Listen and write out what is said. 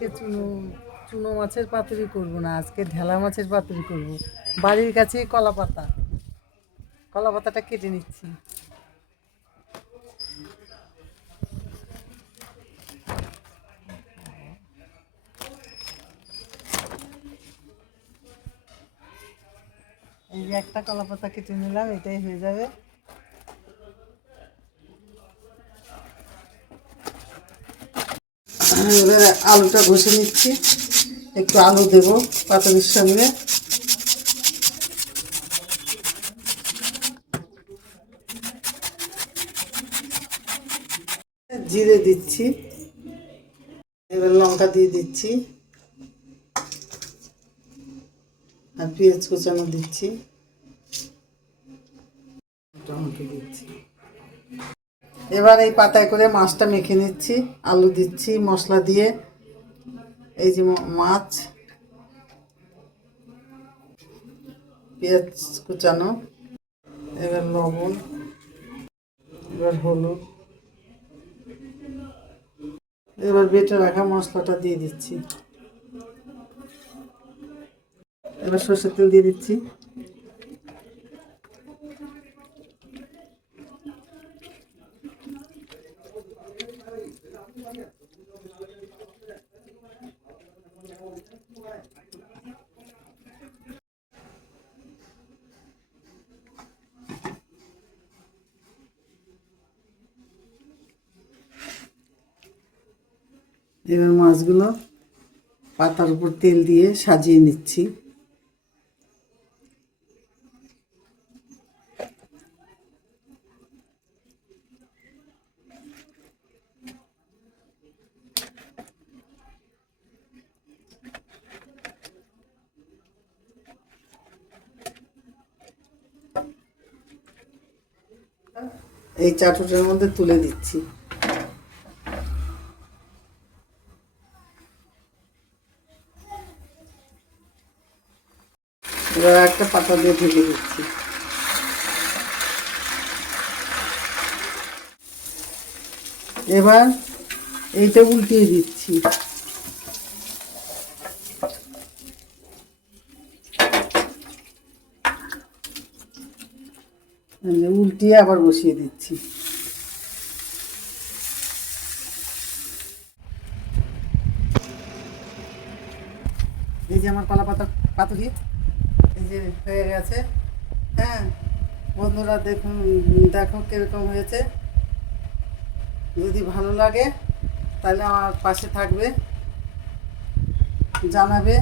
আজকে চুনো চুনো মাছের পাতুরি করব না, আজকে ঢেলা মাছের পাতুরি করব। বাড়ির কাছেই কলা পাতা। কলা পাতাটা কেটে নিচ্ছি। এই যে একটা কলা পাতা কেটে নিলাম, এটাই হয়ে যাবে। এবারে আলুটা ঘষে নিচ্ছি। একটু আলু দেবো পাতুরির সঙ্গে। জিরে দিচ্ছি। এবার লঙ্কা দিয়ে দিচ্ছি। আর পেঁয়াজ কুচানো দিচ্ছি। টমেটো দিচ্ছি। এবার এই পাতায় করে মাছটা মেখে নিচ্ছি, আলু দিচ্ছি, মশলা দিয়ে। এই যে মাছ, পেঁয়াজ কুচানো, এবার লবণ, এবার হলুদ। এবার বেটে রাখা মশলাটা দিয়ে দিচ্ছি। এবার সর্ষের তেল দিয়ে দিচ্ছি। এবার মাছগুলো পাতার উপর তেল দিয়ে সাজিয়ে নিচ্ছি। এই চাটুটার মধ্যে তুলে দিচ্ছি। এবার একটা পাতা দিয়ে ঢেকে দিচ্ছি। এবার এইটা উল্টিয়ে দিচ্ছি। উল্টিয়ে আবার বসিয়ে দিচ্ছি। এই যে আমার কলা পাতা পাতুরি, এই যে হয়ে গেছে। হ্যাঁ বন্ধুরা দেখুন, দেখো কীরকম হয়েছে। যদি ভালো লাগে, তাহলে আমার পাশে থাকবে, জানাবে।